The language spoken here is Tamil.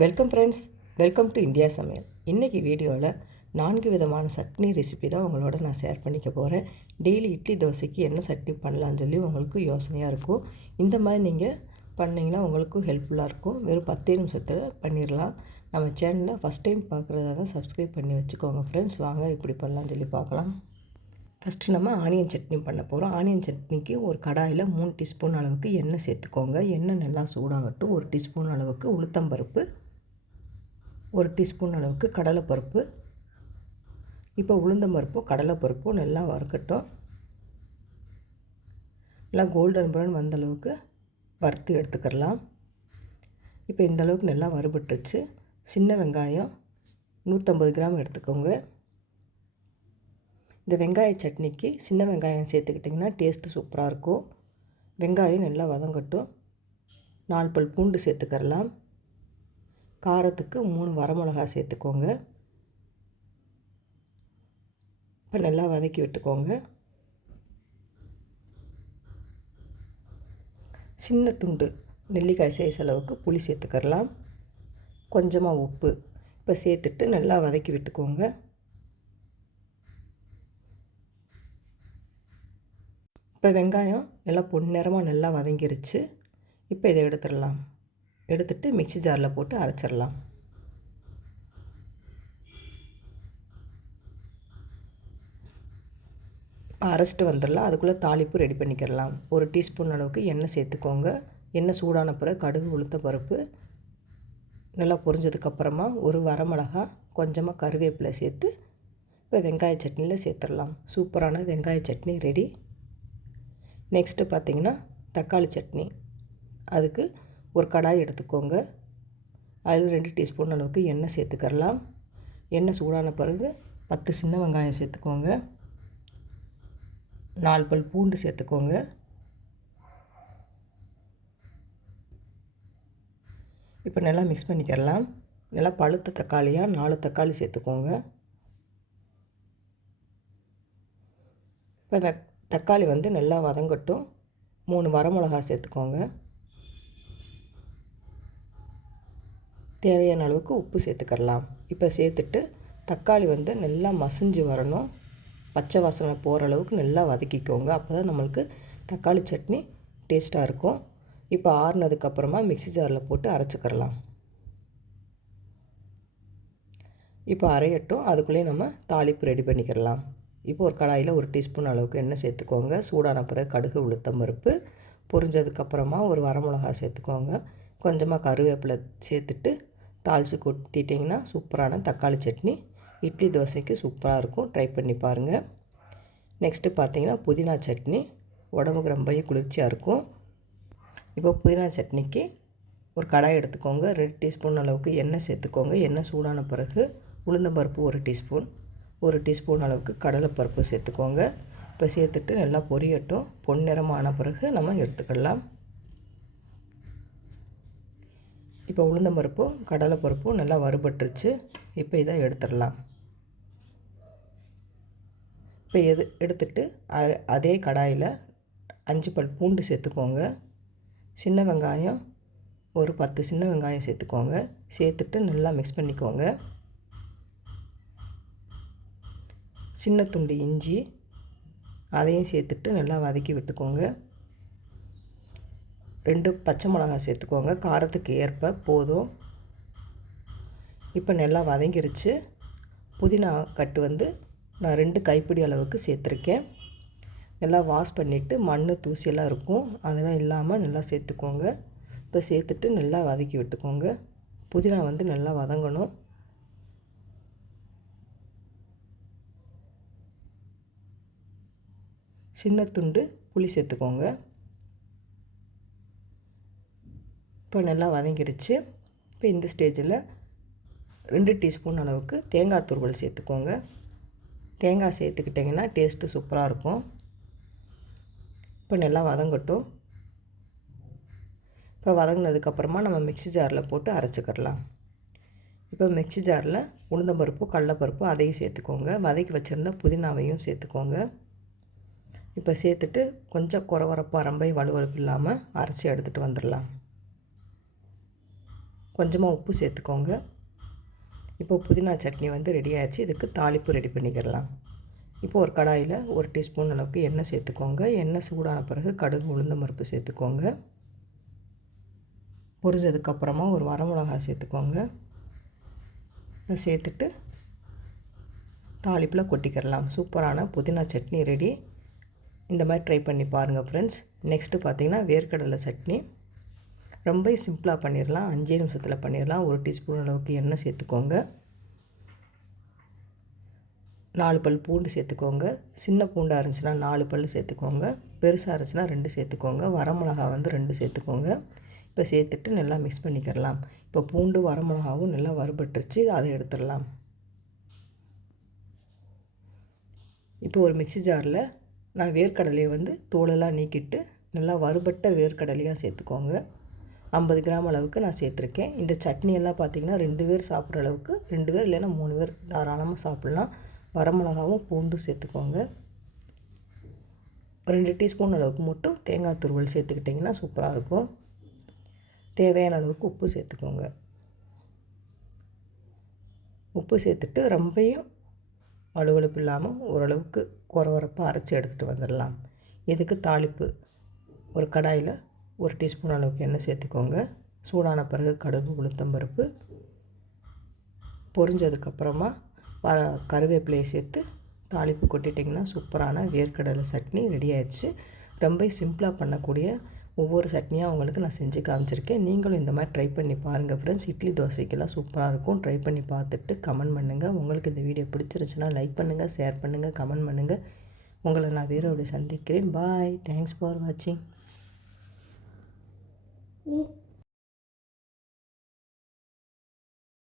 Welcome friends welcome to India சமையல் இன்றைக்கி வீடியோவில் நான்கு விதமான சட்னி ரெசிபி தான் உங்களோட நான் ஷேர் பண்ணிக்க போகிறேன் டெய்லி இட்லி தோசைக்கு என்ன சட்னி பண்ணலான்னு சொல்லி உங்களுக்கு யோசனையாக இருக்கும். இந்த மாதிரி நீங்கள் பண்ணிங்கன்னா உங்களுக்கும் ஹெல்ப்ஃபுல்லாக இருக்கும். வெறும் பத்தே நிமிஷத்தில் பண்ணிடலாம் நம்ம சேனலில் ஃபஸ்ட் டைம் பார்க்குறதா தான் சப்ஸ்கிரைப் பண்ணி வச்சுக்கோங்க ஃப்ரெண்ட்ஸ் வாங்க இப்படி பண்ணலாம்னு சொல்லி பார்க்கலாம் ஃபஸ்ட்டு நம்ம ஆனியன் சட்னி பண்ண போகிறோம் ஆனியன் சட்னிக்கு ஒரு கடாயில் மூணு டீஸ்பூன் அளவுக்கு எண்ணெய் சேர்த்துக்கோங்க. எண்ணெய் நல்லா சூடாகட்டும். ஒரு டீஸ்பூன் அளவுக்கு உளுத்தம்பருப்பு ஒரு டீஸ்பூன் அளவுக்கு கடலைப்பருப்பு. இப்போ உளுந்தம்பருப்பும் கடலைப்பருப்பும் நல்லா வறுக்கட்டும். நல்லா கோல்டன் ப்ரௌன் வந்த அளவுக்கு வறுத்து எடுத்துக்கிறலாம். இப்போ இந்த அளவுக்கு நல்லா வறுபட்டுருச்சு. சின்ன வெங்காயம் நூற்றம்பது கிராம் எடுத்துக்கோங்க. இந்த வெங்காய சட்னிக்கு சின்ன வெங்காயம் சேர்த்துக்கிட்டிங்கன்னா டேஸ்ட்டு சூப்பராக இருக்கும். வெங்காயம் நல்லா வதங்கட்டும். நாலு பல் பூண்டு சேர்த்துக்கிறலாம். காரத்துக்கு மூணு வரமிளகா சேர்த்துக்கோங்க. இப்போ நல்லா வதக்கி விட்டுக்கோங்க. சின்ன துண்டு நெல்லிக்காய் சைஸ் அளவுக்கு புளி சேர்த்துக்கிறலாம். கொஞ்சமாக உப்பு. இப்போ சேர்த்துட்டு நல்லா வதக்கி விட்டுக்கோங்க. இப்போ வெங்காயம் நல்லா பொன்னிறமாக நல்லா வதங்கிருச்சு. இப்போ இதை எடுத்துடலாம். எடுத்துட்டு மிக்சி ஜாரில் போட்டு அரைச்சிடலாம். அரைச்சிட்டு வந்துடலாம். அதுக்குள்ளே தாளிப்பு ரெடி பண்ணிக்கிறலாம் ஒரு டீஸ்பூன் அளவுக்கு எண்ணெய் சேர்த்துக்கோங்க. எண்ணெய் சூடான பிறகு கடுகு உளுத்த பருப்பு நல்லா பொரிஞ்சதுக்கப்புறமா ஒரு வரமிளகா கொஞ்சமாக கருவேப்பிலை சேர்த்து இப்போ வெங்காய சட்னியில் சேர்த்துடலாம். சூப்பரான வெங்காய சட்னி ரெடி நெக்ஸ்ட்டு பார்த்திங்கன்னா தக்காளி சட்னி. அதுக்கு ஒரு கடாய் எடுத்துக்கோங்க. அதில் ரெண்டு டீஸ்பூன் அளவுக்கு எண்ணெய் சேர்த்துக்கரலாம் எண்ணெய் சூடான பிறகு பத்து சின்ன வெங்காயம் சேர்த்துக்கோங்க. நாலு பல் பூண்டு சேர்த்துக்கோங்க. இப்போ நல்லா மிக்ஸ் பண்ணிக்கிறலாம். நல்லா பழுத்த தக்காளியாக நாலு தக்காளி சேர்த்துக்கோங்க. இப்போ தக்காளி வந்து நல்லா வதங்கட்டும். மூணு வரமிளகா சேர்த்துக்கோங்க. தேவையான அளவுக்கு உப்பு சேர்த்துக்கலாம் இப்போ சேர்த்துட்டு தக்காளி வந்து நல்லா மசிஞ்சு வரணும். பச்சை வாசனை போகிற அளவுக்கு நல்லா வதக்கிக்கோங்க. அப்போ தான் நம்மளுக்கு தக்காளி சட்னி டேஸ்ட்டாக இருக்கும். இப்போ ஆறுனதுக்கப்புறமா மிக்சி ஜாரில் போட்டு அரைச்சிக்கிறலாம். இப்போ அரையட்டும். அதுக்குள்ளேயே நம்ம தாளிப்பு ரெடி பண்ணிக்கிறலாம். இப்போ ஒரு கடாயில் ஒரு டீஸ்பூன் அளவுக்கு எண்ணெய் சேர்த்துக்கோங்க. சூடான பிறகு கடுகு உளுத்தம் பருப்பு பொரிஞ்சதுக்கப்புறமா ஒரு வரமிளகா சேர்த்துக்கோங்க. கொஞ்சமாக கருவேப்பிலை சேர்த்துட்டு தாளித்து கொட்டிட்டிங்கன்னா சூப்பரான தக்காளி சட்னி இட்லி தோசைக்கு சூப்பராக இருக்கும். ட்ரை பண்ணி பாருங்கள் நெக்ஸ்ட்டு பார்த்தீங்கன்னா புதினா சட்னி. உடம்புக்கு ரொம்பவே குளிர்ச்சியாக இருக்கும். இப்போ புதினா சட்னிக்கு ஒரு கடாய் எடுத்துக்கோங்க. ரெண்டு டீஸ்பூன் அளவுக்கு எண்ணெய் சேர்த்துக்கோங்க. எண்ணெய் சூடான பிறகு உளுந்தம்பருப்பு ஒரு டீஸ்பூன். ஒரு டீஸ்பூன் அளவுக்கு கடலைப்பருப்பு சேர்த்துக்கோங்க. இப்போ சேர்த்துட்டு நல்லா பொரியட்டும். பொன்னிறமான பிறகு நம்ம எடுத்துக்கிடலாம் இப்போ உளுந்தம்பருப்பும் கடலைப்பருப்பும் நல்லா வறுபட்டுருச்சு. இப்போ இதை எடுத்துடலாம். இப்போ எது எடுத்துட்டு அதே கடாயில் அஞ்சு பல் பூண்டு சேர்த்துக்கோங்க. சின்ன வெங்காயம் ஒரு பத்து சின்ன வெங்காயம் சேர்த்துக்கோங்க. சேர்த்துட்டு நல்லா மிக்ஸ் பண்ணிக்கோங்க. சின்ன துண்டு இஞ்சி அதையும் சேர்த்துட்டு நல்லா வதக்கி விட்டுக்கோங்க. ரெண்டு பச்சை மிளகாய் சேர்த்துக்கோங்க. காரத்துக்கு ஏற்ப போதும். இப்போ நல்லா வதங்கிருச்சு. புதினா கட்டு வந்து நான் ரெண்டு கைப்பிடி அளவுக்கு சேர்த்துருக்கேன். நல்லா வாஷ் பண்ணிவிட்டு மண் தூசியெல்லாம் இருக்கும். அதெல்லாம் இல்லாமல் நல்லா சேர்த்துக்கோங்க. இப்போ சேர்த்துட்டு நல்லா வதக்கி விட்டுக்கோங்க. புதினா வந்து நல்லா வதங்கணும். சின்ன துண்டு புளி சேர்த்துக்கோங்க. இப்போ நல்லா வதங்கிருச்சு. இப்போ இந்த ஸ்டேஜில் ரெண்டு டீஸ்பூன் அளவுக்கு தேங்காய் துருவல் சேர்த்துக்கோங்க. தேங்காய் சேர்த்துக்கிட்டிங்கன்னா டேஸ்ட்டு சூப்பராக இருக்கும். இப்போ நல்லா வதங்கட்டும். இப்போ வதங்கினதுக்கப்புறமா நம்ம மிக்சி ஜாரில் போட்டு அரைச்சிக்கிறலாம் இப்போ மிக்சி ஜாரில் உளுந்தம்பருப்பு கடலப்பருப்பு அதையும் சேர்த்துக்கோங்க. வதக்கி வச்சுருந்த புதினாவையும் சேர்த்துக்கோங்க. இப்போ சேர்த்துட்டு கொஞ்சம் குறவரப்பு அரம்பை வலுவழுப்பு இல்லாமல் அரைச்சி எடுத்துகிட்டு வந்துடலாம். கொஞ்சமாக உப்பு சேர்த்துக்கோங்க. இப்போ புதினா சட்னி வந்து ரெடி ஆயிடுச்சு. இதுக்கு தாளிப்பு ரெடி பண்ணிக்கிடலாம். இப்போ ஒரு கடாயில் ஒரு டீஸ்பூன் அளவுக்கு எண்ணெய் சேர்த்துக்கோங்க. எண்ணெய் சூடான பிறகு கடுகு உளுந்த பருப்பு சேர்த்துக்கோங்க. பொரிஞ்சதுக்கப்புறமா ஒரு வரமிளகாய் சேர்த்துக்கோங்க. அதை சேர்த்துட்டு தாளிப்பில் கொட்டிக்கிறலாம் சூப்பரான புதினா சட்னி ரெடி இந்த மாதிரி ட்ரை பண்ணி பாருங்கள் ஃப்ரெண்ட்ஸ் நெக்ஸ்ட்டு பார்த்தீங்கன்னா வேர்க்கடலை சட்னி. ரொம்ப சிம்பிளாக பண்ணிடலாம் அஞ்சே நிமிஷத்தில் பண்ணிடலாம் ஒரு டீஸ்பூன் அளவுக்கு எண்ணெய் சேர்த்துக்கோங்க. நாலு பல் பூண்டு சேர்த்துக்கோங்க. சின்ன பூண்டாக இருந்துச்சுன்னா நாலு பல் சேர்த்துக்கோங்க. பெருசாக இருந்துச்சுன்னா ரெண்டு சேர்த்துக்கோங்க. வரமிளகா வந்து ரெண்டு சேர்த்துக்கோங்க. இப்போ சேர்த்துட்டு நல்லா மிக்ஸ் பண்ணிக்கிறலாம் இப்போ பூண்டு வரமிளகாவும் நல்லா வறுபட்டுருச்சு. அதை எடுத்துடலாம் இப்போ ஒரு மிக்சி ஜாரில் நான் வேர்க்கடலையை வந்து தோலெல்லாம் நீக்கிட்டு நல்லா வறுபட்ட வேர்க்கடலையாக சேர்த்துக்கோங்க. ஐம்பது கிராம் அளவுக்கு நான் சேர்த்துருக்கேன். இந்த சட்னி எல்லாம் பார்த்திங்கன்னா ரெண்டு பேர் சாப்பிட்ற அளவுக்கு ரெண்டு பேர் இல்லைன்னா மூணு பேர் தாராளமாக சாப்பிட்லாம். வரமிளகாவும் பூண்டும் சேர்த்துக்கோங்க. ரெண்டு டீஸ்பூன் அளவுக்கு மட்டும் தேங்காய் துருவல் சேர்த்துக்கிட்டிங்கன்னா சூப்பராக இருக்கும். தேவையான அளவுக்கு உப்பு சேர்த்துக்கோங்க. உப்பு சேர்த்துட்டு ரொம்பையும் வலுவலுப்பு இல்லாமல் ஓரளவுக்கு குறவரப்பாக அரைச்சி எடுத்துகிட்டு வந்துடலாம். இதுக்கு தாளிப்பு. ஒரு கடாயில் ஒரு டீஸ்பூன் அளவுக்கு எண்ணெய் சேர்த்துக்கோங்க. சூடான பிறகு கடுகு உளுத்தம்பருப்பு பொரிஞ்சதுக்கப்புறமா வ கருவேப்பிலையை சேர்த்து தாளிப்பு கொட்டிட்டிங்கன்னா சூப்பரான வேர்க்கடலை சட்னி ரெடி ஆயிடுச்சு. ரொம்ப சிம்பிளாக பண்ணக்கூடிய ஒவ்வொரு சட்னியாக உங்களுக்கு நான் செஞ்சு காமிச்சிருக்கேன். நீங்களும் இந்த மாதிரி ட்ரை பண்ணி பாருங்கள் ஃப்ரெண்ட்ஸ் இட்லி தோசைக்கெல்லாம் சூப்பராக இருக்கும். ட்ரை பண்ணி பார்த்துட்டு கமெண்ட் பண்ணுங்கள் உங்களுக்கு இந்த வீடியோ பிடிச்சிருச்சுன்னா லைக் பண்ணுங்கள் ஷேர் பண்ணுங்கள் கமெண்ட் பண்ணுங்கள் உங்களை நான் வேறோட சந்திக்கிறேன். பாய் தேங்க்ஸ் ஃபார் வாட்சிங் 一。